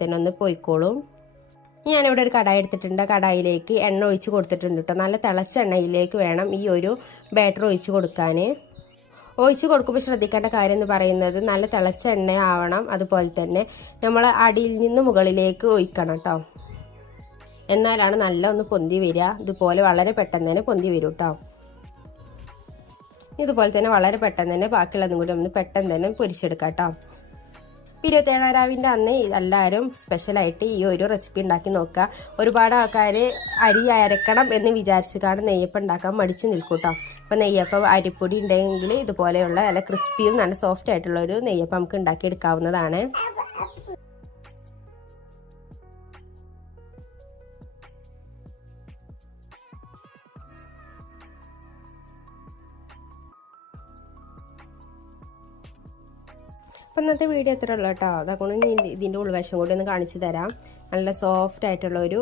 തന്നെ ഒന്ന് പോയിക്കോളും. ഞാനിവിടെ ഒരു കടായി എടുത്തിട്ടുണ്ട്. കടായിലേക്ക് എണ്ണ ഒഴിച്ച് കൊടുത്തിട്ടുണ്ട് കേട്ടോ. നല്ല തിളച്ച എണ്ണയിലേക്ക് വേണം ഈ ഒരു ബാറ്റർ ഒഴിച്ച് കൊടുക്കാൻ. ഒഴിച്ച് കൊടുക്കുമ്പോൾ ശ്രദ്ധിക്കേണ്ട കാര്യം എന്ന് പറയുന്നത് നല്ല തിളച്ച എണ്ണ ആവണം. അതുപോലെ തന്നെ നമ്മൾ അടിയിൽ നിന്ന് മുകളിലേക്ക് ഒഴിക്കണം കേട്ടോ. എന്നാലാണ് നല്ല ഒന്ന് പൊന്തി വരിക. ഇതുപോലെ വളരെ പെട്ടെന്ന് തന്നെ പൊന്തി വരും കേട്ടോ. ഇതുപോലെ തന്നെ വളരെ പെട്ടെന്ന് തന്നെ ബാക്കിയുള്ളതും കൂടി ഒന്ന് പെട്ടെന്ന് തന്നെ പൊരിച്ചെടുക്കാം കേട്ടോ. 27 രാവിൻ്റെ അന്ന് എല്ലാവരും സ്പെഷ്യലായിട്ട് ഈ ഒരു റെസിപ്പി ഉണ്ടാക്കി നോക്കുക. ഒരുപാട് ആൾക്കാർ അരി അരക്കണം എന്ന് വിചാരിച്ചിട്ടാണ് നെയ്യപ്പം ഉണ്ടാക്കാൻ മടിച്ച് നിൽക്കും കേട്ടോ. അപ്പോൾ നെയ്യപ്പം അരിപ്പൊടി ഉണ്ടെങ്കിൽ ഇതുപോലെയുള്ള നല്ല ക്രിസ്പിയും നല്ല സോഫ്റ്റ് ആയിട്ടുള്ള ഒരു നെയ്യപ്പം നമുക്ക് ഉണ്ടാക്കിയെടുക്കാവുന്നതാണ്. അപ്പം ഇന്നത്തെ വീഡിയോ എത്ര ഉള്ളൂ കേട്ടോ. അതൊക്കെ ഇതിൻ്റെ ഉൾവശം കൂടി ഒന്ന് കാണിച്ചു തരാം. നല്ല സോഫ്റ്റ് ആയിട്ടുള്ള ഒരു